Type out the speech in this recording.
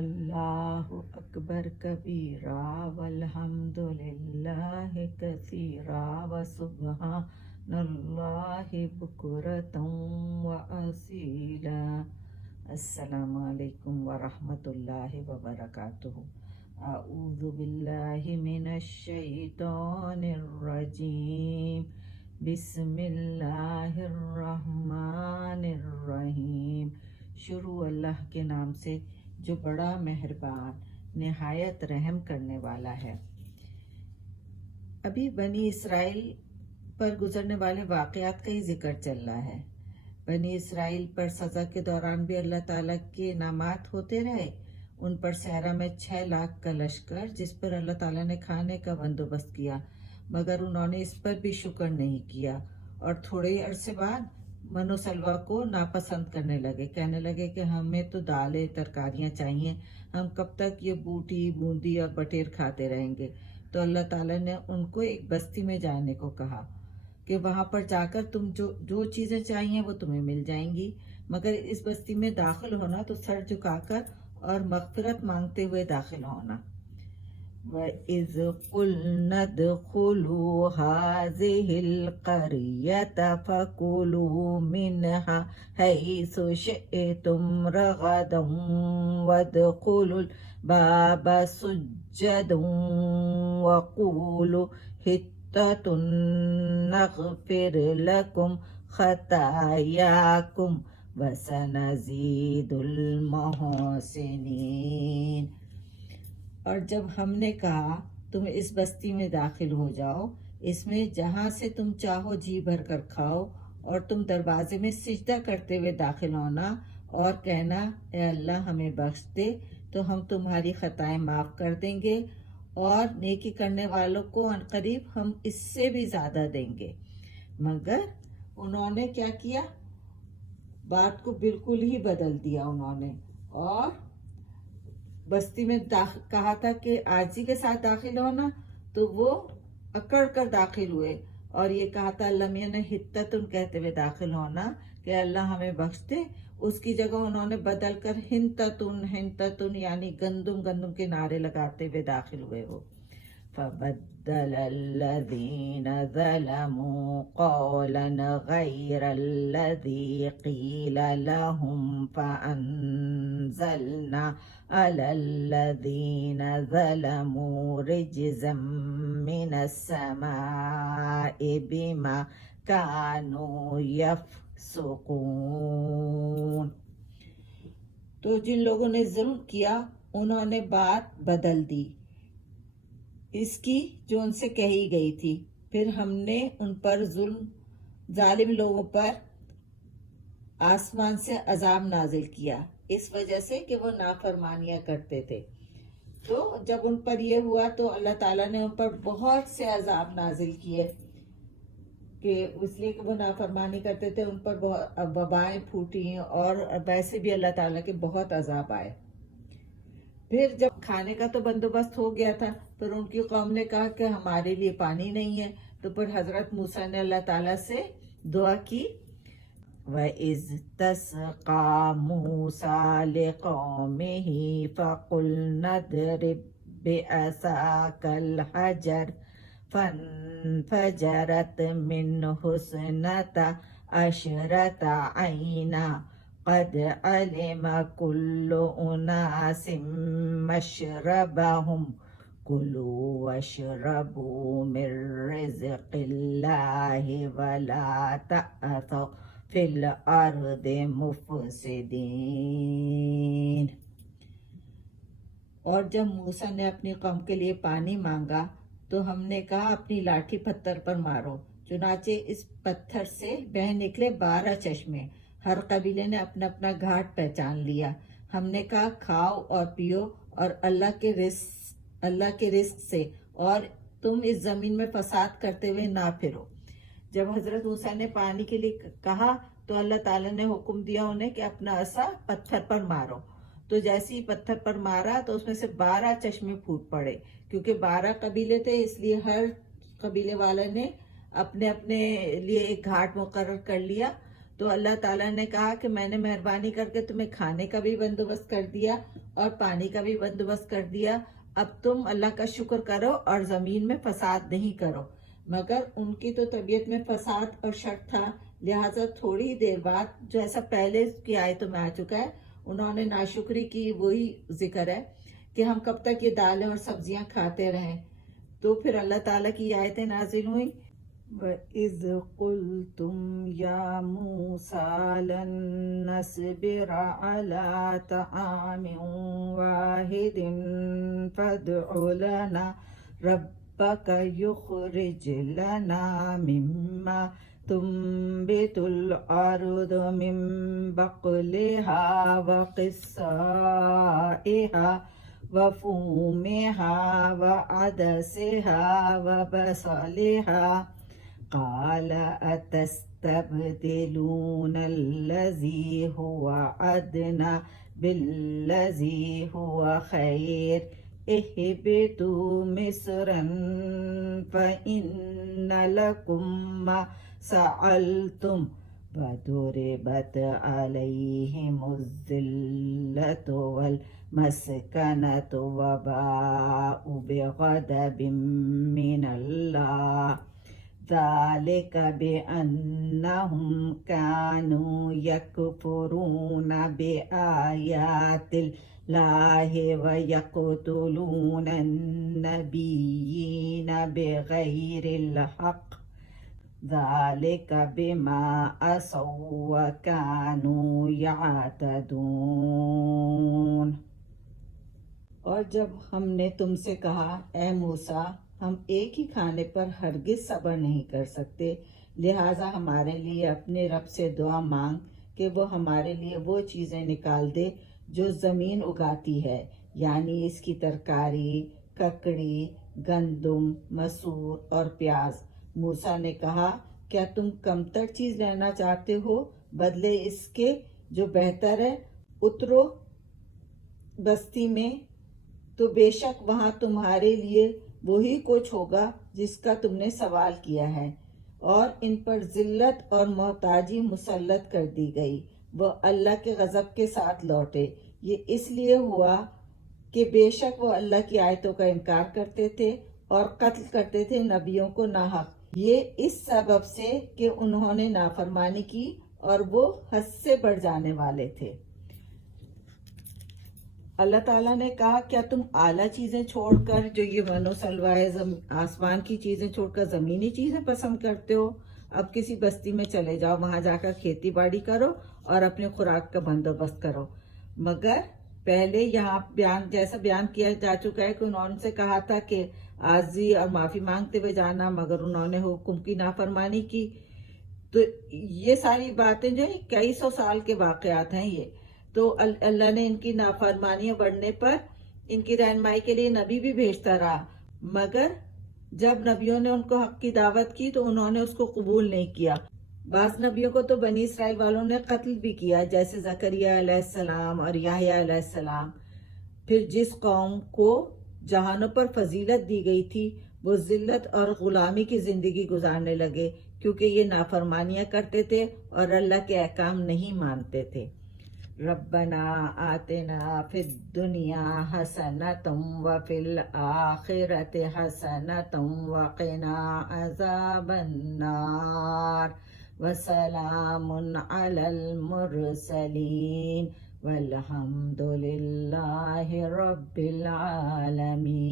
اللہ اکبر کبیرا والحمد للہ کثیرا وسبحان اللہ بکرۃ واسیلا۔ السلام علیکم ورحمۃ اللہ وبرکاتہ۔ اعوذ باللہ من الشیطان الرجیم، بسم اللہ الرحمن الرحیم۔ شروع اللہ کے نام سے جو بڑا مہربان نہایت رحم کرنے والا ہے۔ ابھی بنی اسرائیل پر گزرنے والے واقعات کا ہی ذکر چل رہا ہے۔ بنی اسرائیل پر سزا کے دوران بھی اللہ تعالیٰ کے انعامات ہوتے رہے۔ ان پر صحرا میں 6 لاکھ کا لشکر، جس پر اللہ تعالیٰ نے کھانے کا بندوبست کیا، مگر انہوں نے اس پر بھی شکر نہیں کیا، اور تھوڑے ہی عرصے بعد من و سلویٰ کو ناپسند کرنے لگے، کہنے لگے کہ ہمیں تو دالیں ترکاریاں چاہیے، ہم کب تک یہ بوٹی بوندی اور بٹیر کھاتے رہیں گے۔ تو اللہ تعالیٰ نے ان کو ایک بستی میں جانے کو کہا کہ وہاں پر جا کر تم جو چیزیں چاہیے وہ تمہیں مل جائیں گی، مگر اس بستی میں داخل ہونا تو سر جھکا کر اور مغفرت مانگتے ہوئے داخل ہونا۔ وَإِذْ قُلْنَا ادْخُلُوا هَٰذِهِ الْقَرْيَةَ فَكُلُوا مِنْهَا حَيْثُ شِئْتُمْ رَغَدًا وَادْخُلُوا الْبَابَ سُجَّدًا وَقُولُوا حِطَّةٌ نَغْفِرْ لَكُمْ خَطَايَاكُمْ وَسَنَزِيدُ الْمُحْسِنِينَ۔ اور جب ہم نے کہا تم اس بستی میں داخل ہو جاؤ، اس میں جہاں سے تم چاہو جی بھر کر کھاؤ، اور تم دروازے میں سجدہ کرتے ہوئے داخل ہونا اور کہنا اے اللہ ہمیں بخش دے، تو ہم تمہاری خطائیں معاف کر دیں گے، اور نیکی کرنے والوں کو عنقریب ہم اس سے بھی زیادہ دیں گے۔ مگر انہوں نے کیا کیا؟ بات کو بالکل ہی بدل دیا انہوں نے، اور بستی میں کہا تھا کہ عاجزی کے ساتھ داخل ہونا، تو وہ اکڑ کر داخل ہوئے، اور یہ کہا تھا اللہ میاں نے حتتن کہتے ہوئے داخل ہونا کہ اللہ ہمیں بخش دے، اس کی جگہ انہوں نے بدل کر ہنتتن یعنی گندم کے نعرے لگاتے ہوئے داخل ہوئے وہ۔ فَبَدَّلَ الَّذِينَ ظَلَمُوا قَوْلًا غَيْرَ الَّذِي قِيلَ لَهُمْ فَأَنزَلْنَا عَلَى الَّذِينَ ظَلَمُوا رِجْزًا مِّنَ السَّمَاءِ بِمَا كَانُوا يَفْسُقُونَ۔ تو جن لوگوں نے ظلم کیا انہوں نے بات بدل دی اس کی جو ان سے کہی گئی تھی، پھر ہم نے ان پر ظالم لوگوں پر آسمان سے عذاب نازل کیا، اس وجہ سے کہ وہ نافرمانیاں کرتے تھے۔ تو جب ان پر یہ ہوا تو اللہ تعالیٰ نے ان پر بہت سے عذاب نازل کیے، کہ اس لیے کہ وہ نافرمانی کرتے تھے، ان پر وبائیں پھوٹی، اور ویسے بھی اللہ تعالیٰ کے بہت عذاب آئے۔ پھر جب کھانے کا تو بندوبست ہو گیا تھا، پھر ان کی قوم نے کہا کہ ہمارے لیے پانی نہیں ہے، تو پھر حضرت موسیٰ نے اللہ تعالیٰ سے دعا کی۔ وَإِذْ اسْتَسْقَىٰ مُوسَىٰ لِقَوْمِهِ فَقُلْنَا اضْرِب بِّعَصَاكَ الْحَجَرَ فَانفَجَرَتْ مِنْهُ اثْنَتَا عَشْرَةَ عَيْنًا قَدْ عَلِمَ كُلُّ أُنَاسٍ مَّشْرَبَهُمْ كُلُوا وَاشْرَبُوا مِن رِّزْقِ اللَّهِ وَلَا تَعْثَوْا فِي الْأَرْضِ مُفْسِدِينَ۔ اور جب موسیٰ نے اپنی قوم کے لیے پانی مانگا تو ہم نے کہا اپنی لاٹھی پتھر پر مارو، چنانچہ اس پتھر سے بہہ نکلے 12 چشمے، ہر قبیلے نے اپنا اپنا گھاٹ پہچان لیا۔ ہم نے کہا کھاؤ اور پیو اور اللہ کے رزق سے، اور تم اس زمین میں فساد کرتے ہوئے نہ پھرو۔ جب حضرت موسیٰ نے پانی کے لیے کہا تو اللہ تعالیٰ نے حکم دیا انہیں کہ اپنا عصا پتھر پر مارو، تو جیسے ہی پتھر پر مارا تو اس میں سے 12 چشمے پھوٹ پڑے، کیونکہ 12 قبیلے تھے، اس لیے ہر قبیلے والے نے اپنے اپنے لیے ایک گھاٹ مقرر کر لیا۔ تو اللہ تعالیٰ نے کہا کہ میں نے مہربانی کر کے تمہیں کھانے کا بھی بندوبست کر دیا اور پانی کا بھی بندوبست کر دیا، اب تم اللہ کا شکر کرو اور زمین میں فساد نہیں کرو۔ مگر ان کی تو طبیعت میں فساد اور شر تھا، لہٰذا تھوڑی دیر بعد، جو ایسا پہلے کی آیتوں میں آ چکا ہے، انہوں نے ناشکری کی، وہی ذکر ہے کہ ہم کب تک یہ دالیں اور سبزیاں کھاتے رہیں۔ تو پھر اللہ تعالیٰ کی آیتیں نازل ہوئیں، وَإِذْ قُلْتُمْ يَا مُوسَىٰ لَن نَّصْبِرَ عَلَىٰ طَعَامٍ وَاحِدٍ فَادْعُ لَنَا رَبَّكَ يُخْرِجْ لَنَا مِمَّا تُنبِتُ الْأَرْضُ مِن بَقْلِهَا وَقِثَّائِهَا وَفُومِهَا وَعَدَسِهَا وَبَصَلِهَا قَالَ أَتَسْتَبْدِلُونَ الَّذِي هُوَ أَدْنَىٰ بِالَّذِي هُوَ خَيْرٌ اهْبِطُوا مِصْرًا فَإِنَّ لَكُم مَّا سَأَلْتُمْ وَضُرِبَتْ عَلَيْهِمُ الذِّلَّةُ وَالْمَسْكَنَةُ وَبَاءُوا بِغَضَبٍ مِّنَ اللَّهِ ذَلِكَ بِأَنَّهُمْ كَانُوا يَكْفُرُونَ بِآيَاتِ اللَّهِ وَيَقْتُلُونَ النَّبِيِّينَ بِغَيْرِ الْحَقِّ ذَلِكَ بِمَا عَصَوا وَكَانُوا يَعْتَدُونَ۔ اور جب ہم نے تم سے کہا، اے موسیٰ، ہم ایک ہی کھانے پر ہرگز صبر نہیں کر سکتے، لہٰذا ہمارے لیے اپنے رب سے دعا مانگ کہ وہ ہمارے لیے وہ چیزیں نکال دے جو زمین اگاتی ہے، یعنی اس کی ترکاری، ککڑی، گندم، مسور اور پیاز۔ موسیٰ نے کہا، کیا تم کمتر چیز لینا چاہتے ہو بدلے اس کے جو بہتر ہے؟ اترو بستی میں، تو بے شک وہاں تمہارے لیے وہی کچھ ہوگا جس کا تم نے سوال کیا ہے۔ اور ان پر ذلت اور محتاجی مسلط کر دی گئی، وہ اللہ کے غضب کے ساتھ لوٹے۔ یہ اس لیے ہوا کہ بے شک وہ اللہ کی آیتوں کا انکار کرتے تھے اور قتل کرتے تھے نبیوں کو ناحق، یہ اس سبب سے کہ انہوں نے نافرمانی کی اور وہ حد سے بڑھ جانے والے تھے۔ اللہ تعالیٰ نے کہا، کیا تم اعلیٰ چیزیں چھوڑ کر، جو یہ من و سلوہ ہے، آسمان کی چیزیں چھوڑ کر زمینی چیزیں پسند کرتے ہو؟ اب کسی بستی میں چلے جاؤ، وہاں جا کر کھیتی باڑی کرو اور اپنی خوراک کا بندوبست کرو۔ مگر پہلے یہاں جیسا بیان کیا جا چکا ہے کہ انہوں نے سے کہا تھا کہ عاجزی اور معافی مانگتے ہوئے جانا، مگر انہوں نے حکم کی نافرمانی کی۔ تو یہ ساری باتیں جو ہیں کئی سو سال کے واقعات ہیں یہ، تو اللہ نے ان کی نافرمانیاں بڑھنے پر ان کی رہنمائی کے لیے نبی بھی بھیجتا رہا، مگر جب نبیوں نے ان کو حق کی دعوت کی تو انہوں نے اس کو قبول نہیں کیا۔ بعض نبیوں کو تو بنی اسرائیل والوں نے قتل بھی کیا، جیسے زکریا علیہ السلام اور یحییٰ علیہ السلام۔ پھر جس قوم کو جہانوں پر فضیلت دی گئی تھی، وہ ذلت اور غلامی کی زندگی گزارنے لگے، کیونکہ یہ نافرمانیاں کرتے تھے اور اللہ کے احکام نہیں مانتے تھے۔ ربنا آتنا فی الدنیا حسنۃ وفی الآخرۃ حسنۃ وقنا عذاب النار وسلام علی المرسلین والحمد للہ رب العالمین۔